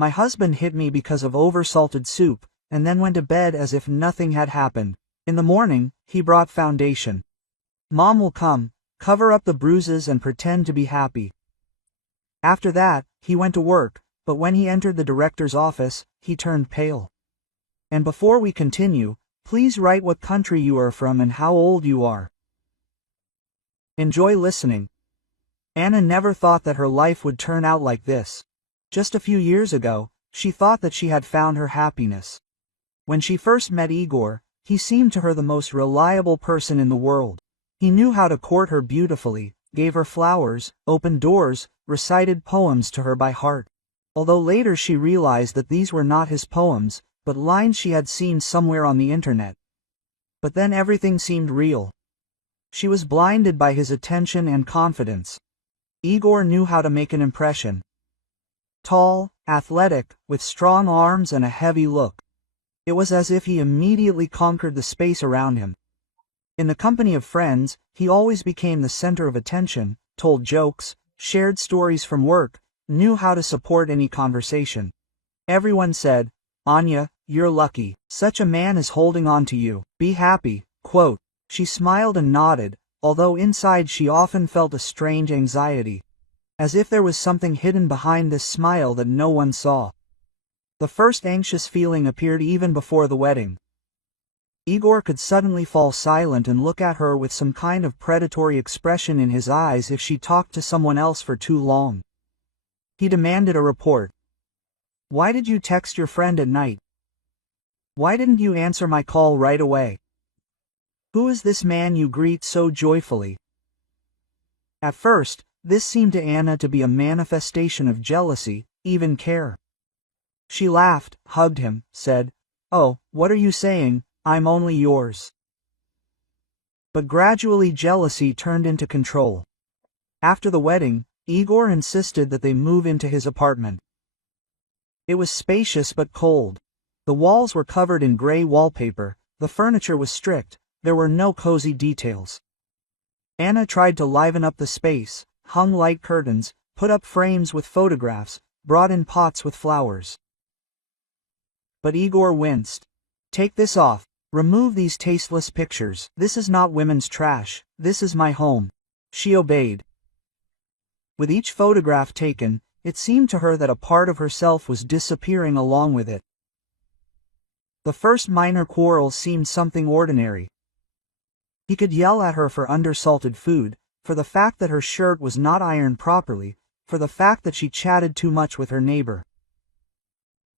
My husband hit me because of oversalted soup, and then went to bed as if nothing had happened. In the morning, he brought foundation. Mom will come, cover up the bruises and pretend to be happy. After that, he went to work, but when he entered the director's office, he turned pale. And before we continue, please write what country you are from and how old you are. Enjoy listening. Anna never thought that her life would turn out like this. Just a few years ago, she thought that she had found her happiness. When she first met Igor, he seemed to her the most reliable person in the world. He knew how to court her beautifully, gave her flowers, opened doors, recited poems to her by heart. Although later she realized that these were not his poems, but lines she had seen somewhere on the internet. But then everything seemed real. She was blinded by his attention and confidence. Igor knew how to make an impression. Tall, athletic, with strong arms and a heavy look. It was as if he immediately conquered the space around him. In the company of friends, he always became the center of attention, told jokes, shared stories from work, knew how to support any conversation. Everyone said, "Anya, you're lucky. Such a man is holding on to you. Be happy." Quote. She smiled and nodded, although inside she often felt a strange anxiety. As if there was something hidden behind this smile that no one saw. The first anxious feeling appeared even before the wedding. Igor could suddenly fall silent and look at her with some kind of predatory expression in his eyes if she talked to someone else for too long. He demanded a report. "Why did you text your friend at night? Why didn't you answer my call right away? Who is this man you greet so joyfully?" At first, this seemed to Anna to be a manifestation of jealousy, even care. She laughed, hugged him, said, "Oh, what are you saying? I'm only yours." But gradually jealousy turned into control. After the wedding, Igor insisted that they move into his apartment. It was spacious but cold. The walls were covered in gray wallpaper, the furniture was strict, there were no cozy details. Anna tried to liven up the space, hung light curtains, put up frames with photographs, brought in pots with flowers. But Igor winced. "Take this off. Remove these tasteless pictures. This is not women's trash. This is my home." She obeyed. With each photograph taken, it seemed to her that a part of herself was disappearing along with it. The first minor quarrel seemed something ordinary. He could yell at her for undersalted food, for the fact that her shirt was not ironed properly, for the fact that she chatted too much with her neighbor.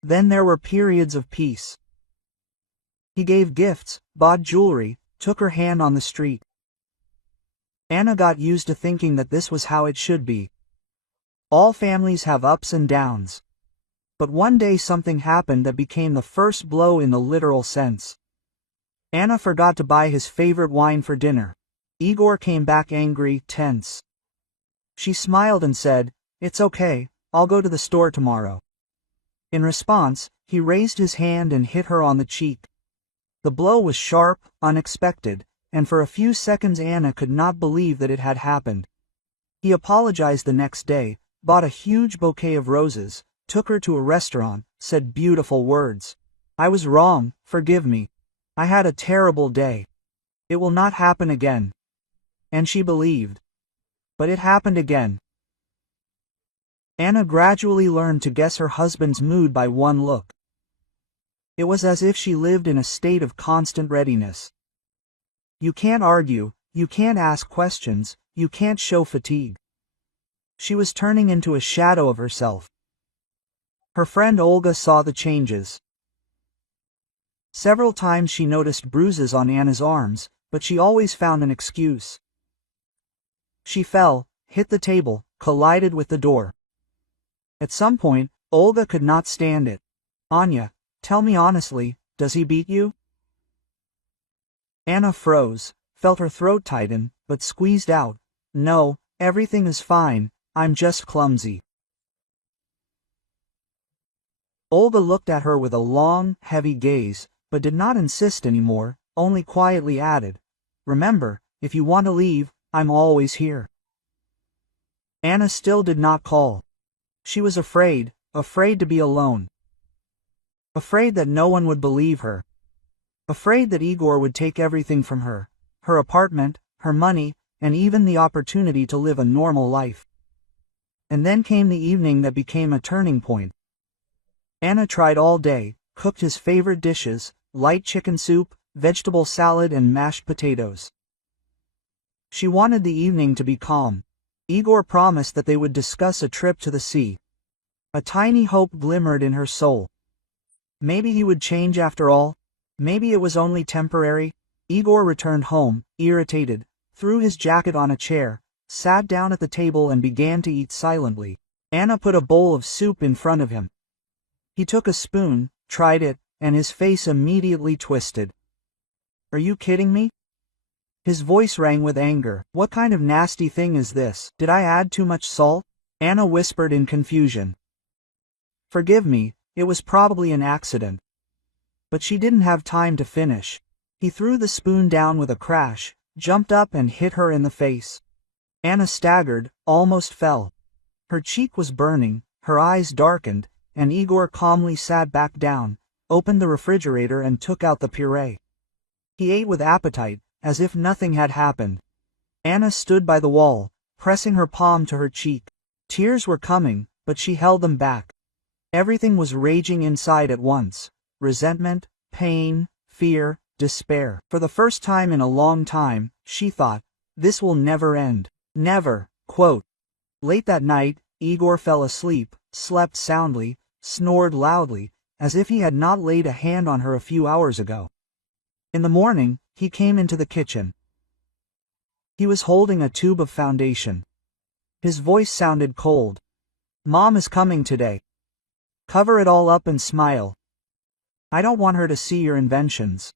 Then there were periods of peace. He gave gifts, bought jewelry, took her hand on the street. Anna got used to thinking that this was how it should be. All families have ups and downs. But one day something happened that became the first blow in the literal sense. Anna forgot to buy his favorite wine for dinner. Igor came back angry, tense. She smiled and said, "It's okay, I'll go to the store tomorrow." In response, he raised his hand and hit her on the cheek. The blow was sharp, unexpected, and for a few seconds Anna could not believe that it had happened. He apologized the next day, bought a huge bouquet of roses, took her to a restaurant, said beautiful words. "I was wrong, forgive me. I had a terrible day. It will not happen again." And she believed. But it happened again. Anna gradually learned to guess her husband's mood by one look. It was as if she lived in a state of constant readiness. You can't argue, you can't ask questions, you can't show fatigue. She was turning into a shadow of herself. Her friend Olga saw the changes. Several times she noticed bruises on Anna's arms, but she always found an excuse. She fell, hit the table, collided with the door. At some point, Olga could not stand it. "Anya, tell me honestly, does he beat you?" Anna froze, felt her throat tighten, but squeezed out, "No, everything is fine, I'm just clumsy." Olga looked at her with a long, heavy gaze, but did not insist anymore, only quietly added, "Remember, if you want to leave, I'm always here." Anna still did not call. She was afraid, afraid to be alone. Afraid that no one would believe her. Afraid that Igor would take everything from her, her apartment, her money, and even the opportunity to live a normal life. And then came the evening that became a turning point. Anna tried all day, cooked his favorite dishes, light chicken soup, vegetable salad and mashed potatoes. She wanted the evening to be calm. Igor promised that they would discuss a trip to the sea. A tiny hope glimmered in her soul. Maybe he would change after all. Maybe it was only temporary. Igor returned home, irritated, threw his jacket on a chair, sat down at the table and began to eat silently. Anna put a bowl of soup in front of him. He took a spoon, tried it, and his face immediately twisted. "Are you kidding me?" His voice rang with anger. "What kind of nasty thing is this? Did I add too much salt?" Anna whispered in confusion. "Forgive me, it was probably an accident." But she didn't have time to finish. He threw the spoon down with a crash, jumped up and hit her in the face. Anna staggered, almost fell. Her cheek was burning, her eyes darkened, and Igor calmly sat back down, opened the refrigerator and took out the puree. He ate with appetite, as if nothing had happened. Anna stood by the wall, pressing her palm to her cheek. Tears were coming, but she held them back. Everything was raging inside at once. Resentment, pain, fear, despair. For the first time in a long time, she thought, this will never end. Never. Quote. Late that night, Igor fell asleep, slept soundly, snored loudly, as if he had not laid a hand on her a few hours ago. In the morning, he came into the kitchen. He was holding a tube of foundation. His voice sounded cold. "Mom is coming today. Cover it all up and smile. I don't want her to see your inventions."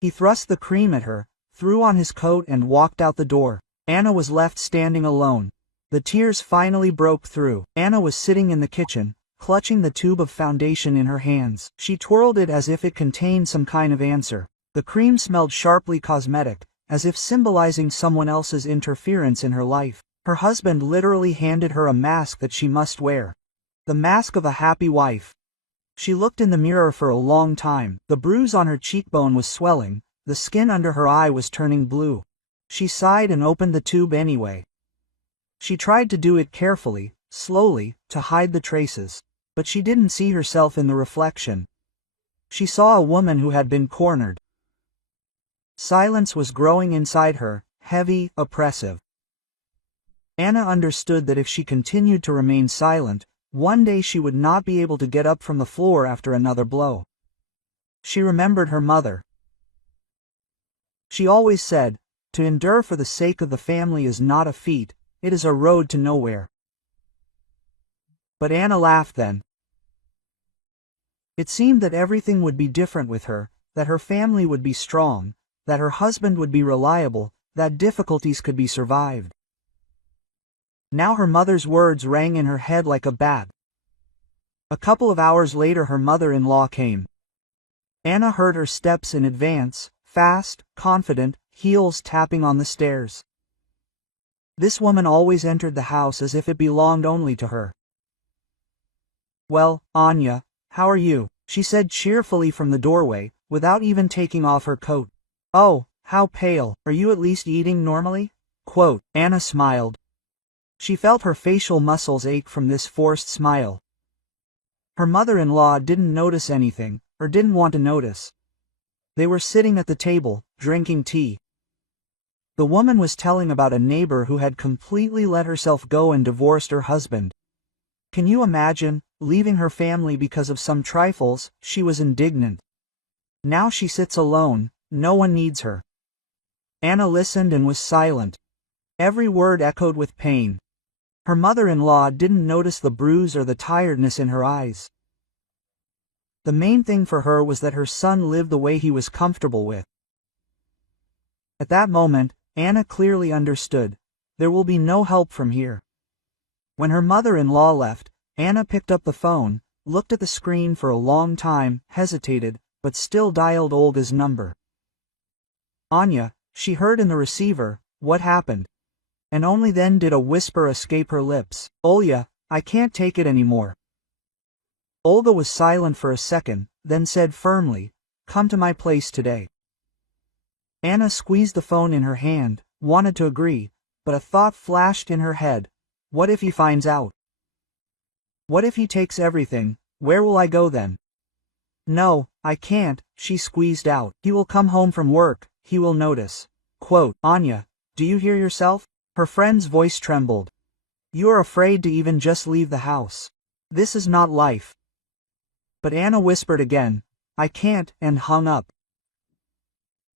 He thrust the cream at her, threw on his coat and walked out the door. Anna was left standing alone. The tears finally broke through. Anna was sitting in the kitchen, clutching the tube of foundation in her hands. She twirled it as if it contained some kind of answer. The cream smelled sharply cosmetic, as if symbolizing someone else's interference in her life. Her husband literally handed her a mask that she must wear. The mask of a happy wife. She looked in the mirror for a long time. The bruise on her cheekbone was swelling, the skin under her eye was turning blue. She sighed and opened the tube anyway. She tried to do it carefully, slowly, to hide the traces. But she didn't see herself in the reflection. She saw a woman who had been cornered. Silence was growing inside her, heavy, oppressive. Anna understood that if she continued to remain silent, one day she would not be able to get up from the floor after another blow. She remembered her mother. She always said, "To endure for the sake of the family is not a feat, it is a road to nowhere." But Anna laughed then. It seemed that everything would be different with her, that her family would be strong, that her husband would be reliable, that difficulties could be survived. Now her mother's words rang in her head like a bat. A couple of hours later her mother-in-law came. Anna heard her steps in advance, fast, confident, heels tapping on the stairs. This woman always entered the house as if it belonged only to her. "Well, Anya, how are you?" she said cheerfully from the doorway, without even taking off her coat. "Oh, how pale. Are you at least eating normally?" Quote. Anna smiled. She felt her facial muscles ache from this forced smile. Her mother-in-law didn't notice anything, or didn't want to notice. They were sitting at the table, drinking tea. The woman was telling about a neighbor who had completely let herself go and divorced her husband. Can you imagine, leaving her family because of some trifles? She was indignant. Now she sits alone, no one needs her. Anna listened and was silent. Every word echoed with pain. Her mother-in-law didn't notice the bruise or the tiredness in her eyes. The main thing for her was that her son lived the way he was comfortable with. At that moment, Anna clearly understood, there will be no help from here. When her mother-in-law left, Anna picked up the phone, looked at the screen for a long time, hesitated, but still dialed Olga's number. "Anya," she heard in the receiver, "what happened?" And only then did a whisper escape her lips. "Olya, I can't take it anymore. Olga was silent for a second, then said firmly, "Come to my place today." Anna squeezed the phone in her hand, wanted to agree, but a thought flashed in her head. What if he finds out? What if he takes everything? Where will I go then? No, I can't, she squeezed out. He will come home from work, he will notice. Quote, "Anya, do you hear yourself?" Her friend's voice trembled. "You are afraid to even just leave the house. This is not life." But Anna whispered again, "I can't," and hung up.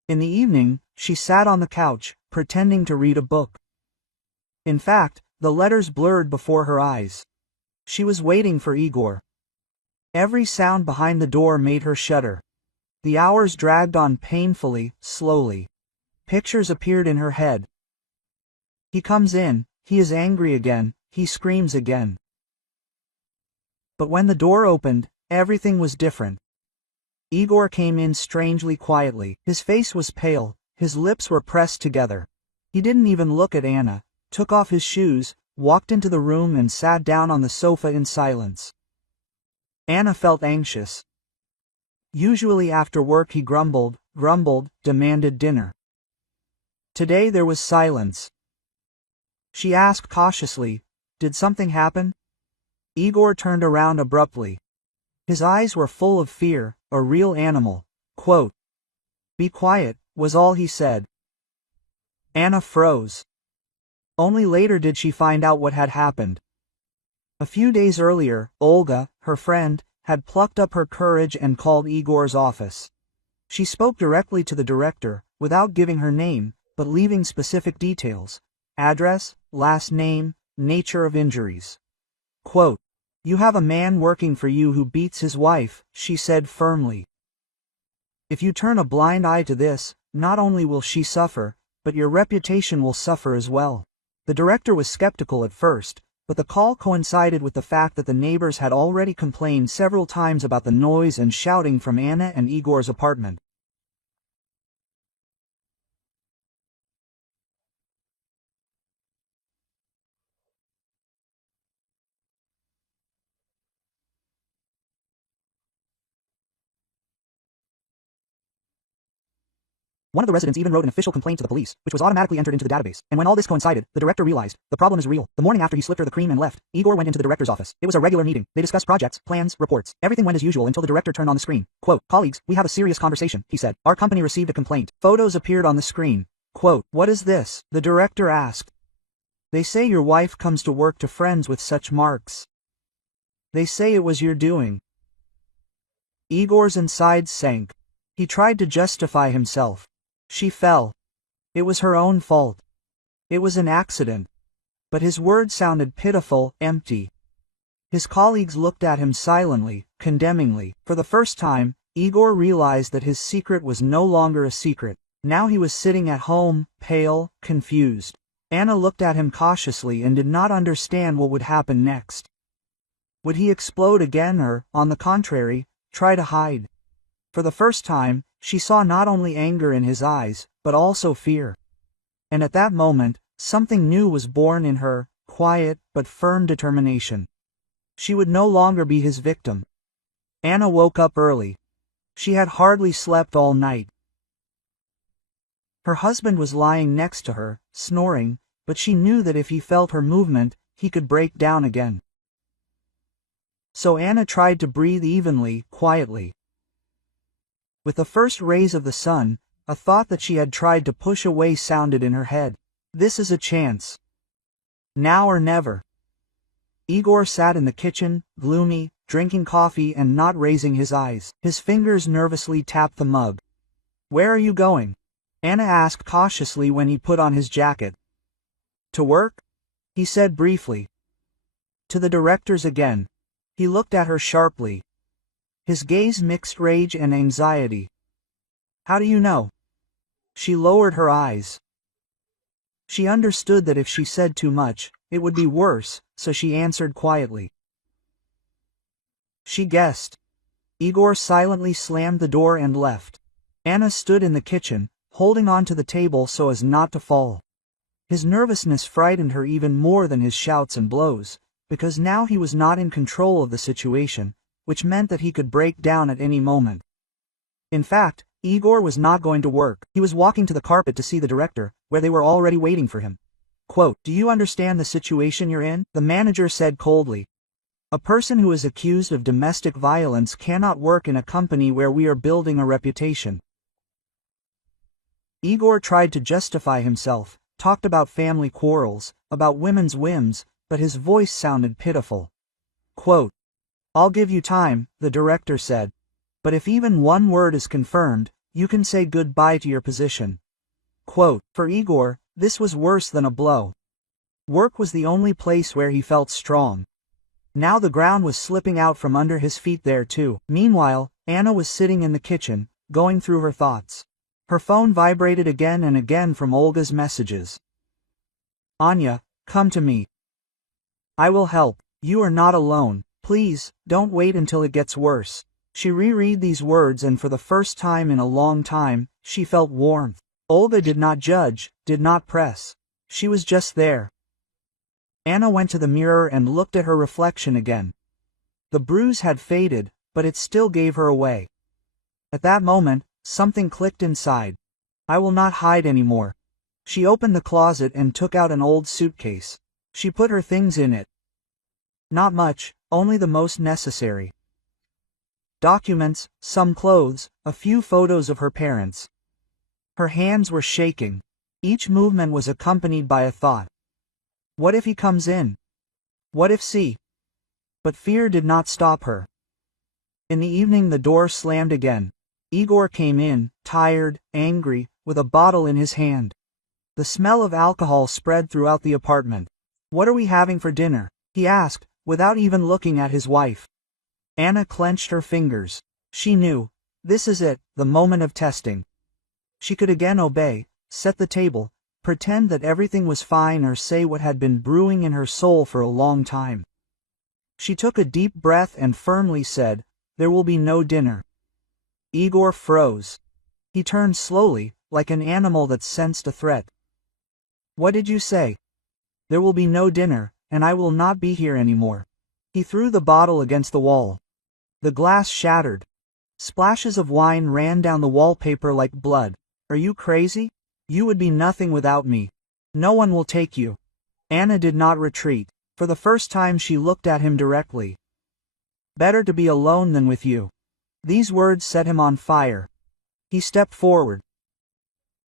In the evening, she sat on the couch, pretending to read a book. In fact, the letters blurred before her eyes. She was waiting for Igor. Every sound behind the door made her shudder. The hours dragged on painfully, slowly. Pictures appeared in her head. He comes in, he is angry again, he screams again. But when the door opened, everything was different. Igor came in strangely quietly. His face was pale, his lips were pressed together. He didn't even look at Anna, took off his shoes, walked into the room and sat down on the sofa in silence. Anna felt anxious. Usually after work he grumbled, demanded dinner. Today there was silence. She asked cautiously, "Did something happen?" Igor turned around abruptly. His eyes were full of fear, a real animal. Quote, "Be quiet," was all he said. Anna froze. Only later did she find out what had happened. A few days earlier, Olga, her friend, had plucked up her courage and called Igor's office. She spoke directly to the director, without giving her name, but leaving specific details: address, last name, nature of injuries. Quote, "You have a man working for you who beats his wife," she said firmly. "If you turn a blind eye to this, not only will she suffer, but your reputation will suffer as well." The director was skeptical at first, but the call coincided with the fact that the neighbors had already complained several times about the noise and shouting from Anna and Igor's apartment. One of the residents even wrote an official complaint to the police, which was automatically entered into the database. And when all this coincided, the director realized, the problem is real. The morning after he slipped her the cream and left, Igor went into the director's office. It was a regular meeting. They discussed projects, plans, reports. Everything went as usual until the director turned on the screen. Quote, "Colleagues, we have a serious conversation," he said. "Our company received a complaint." Photos appeared on the screen. Quote, "What is this?" the director asked. "They say your wife comes to work to friends with such marks. They say it was your doing." Igor's insides sank. He tried to justify himself. She fell. It was her own fault. It was an accident. But his words sounded pitiful, empty. His colleagues looked at him silently, condemningly. For the first time, Igor realized that his secret was no longer a secret. Now he was sitting at home, pale, confused. Anna looked at him cautiously and did not understand what would happen next. Would he explode again or, on the contrary, try to hide? For the first time, she saw not only anger in his eyes, but also fear. And at that moment, something new was born in her, quiet but firm determination. She would no longer be his victim. Anna woke up early. She had hardly slept all night. Her husband was lying next to her, snoring, but she knew that if he felt her movement, he could break down again. So Anna tried to breathe evenly, quietly. With the first rays of the sun, a thought that she had tried to push away sounded in her head. This is a chance. Now or never. Igor sat in the kitchen, gloomy, drinking coffee and not raising his eyes. His fingers nervously tapped the mug. "Where are you going?" Anna asked cautiously when he put on his jacket. "To work?" he said briefly. "To the director's again." He looked at her sharply. His gaze mixed rage and anxiety. "How do you know?" She lowered her eyes. She understood that if she said too much, it would be worse, so she answered quietly. She guessed. Igor silently slammed the door and left. Anna stood in the kitchen, holding on to the table so as not to fall. His nervousness frightened her even more than his shouts and blows, because now he was not in control of the situation, which meant that he could break down at any moment. In fact, Igor was not going to work. He was walking to the carpet to see the director, where they were already waiting for him. Quote, "Do you understand the situation you're in?" the manager said coldly. "A person who is accused of domestic violence cannot work in a company where we are building a reputation." Igor tried to justify himself, talked about family quarrels, about women's whims, but his voice sounded pitiful. Quote, "I'll give you time," the director said. "But if even one word is confirmed, you can say goodbye to your position." Quote, for Igor, this was worse than a blow. Work was the only place where he felt strong. Now the ground was slipping out from under his feet there too. Meanwhile, Anna was sitting in the kitchen, going through her thoughts. Her phone vibrated again and again from Olga's messages. "Anya, come to me. I will help. You are not alone. Please, don't wait until it gets worse." She reread these words and for the first time in a long time, she felt warmth. Olga did not judge, did not press. She was just there. Anna went to the mirror and looked at her reflection again. The bruise had faded, but it still gave her away. At that moment, something clicked inside. "I will not hide anymore." She opened the closet and took out an old suitcase. She put her things in it. Not much, only the most necessary. Documents, some clothes, a few photos of her parents. Her hands were shaking. Each movement was accompanied by a thought. What if he comes in? What if see? But fear did not stop her. In the evening the door slammed again. Igor came in, tired, angry, with a bottle in his hand. The smell of alcohol spread throughout the apartment. "What are we having for dinner?" he asked, without even looking at his wife. Anna clenched her fingers. She knew, this is it, the moment of testing. She could again obey, set the table, pretend that everything was fine or say what had been brewing in her soul for a long time. She took a deep breath and firmly said, "There will be no dinner." Igor froze. He turned slowly, like an animal that sensed a threat. "What did you say?" "There will be no dinner, and I will not be here anymore." He threw the bottle against the wall. The glass shattered. Splashes of wine ran down the wallpaper like blood. "Are you crazy? You would be nothing without me. No one will take you." Anna did not retreat. For the first time she looked at him directly. "Better to be alone than with you." These words set him on fire. He stepped forward.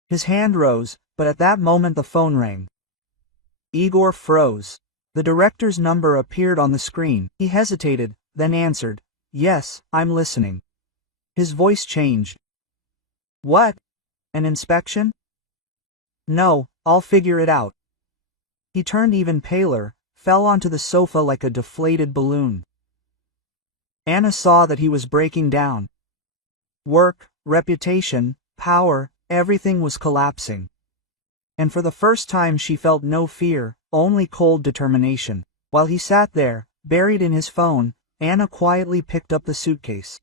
His hand rose, but at that moment the phone rang. Igor froze. The director's number appeared on the screen. He hesitated, then answered, "Yes, I'm listening." His voice changed. "What? An inspection?" "No, I'll figure it out." He turned even paler, fell onto the sofa like a deflated balloon. Anna saw that he was breaking down. Work, reputation, power, everything was collapsing. And for the first time she felt no fear, only cold determination. While he sat there, buried in his phone, Anna quietly picked up the suitcase.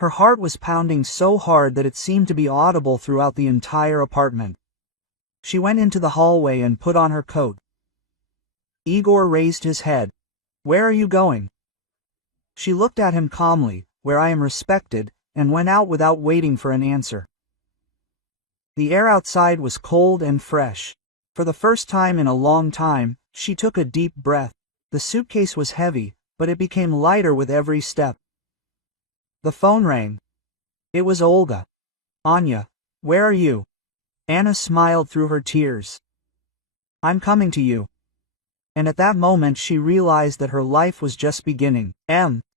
Her heart was pounding so hard that it seemed to be audible throughout the entire apartment. She went into the hallway and put on her coat. Igor raised his head. "Where are you going?" She looked at him calmly, "Where I am respected," and went out without waiting for an answer. The air outside was cold and fresh. For the first time in a long time, she took a deep breath. The suitcase was heavy, but it became lighter with every step. The phone rang. It was Olga. "Anya, where are you?" Anna smiled through her tears. "I'm coming to you." And at that moment she realized that her life was just beginning.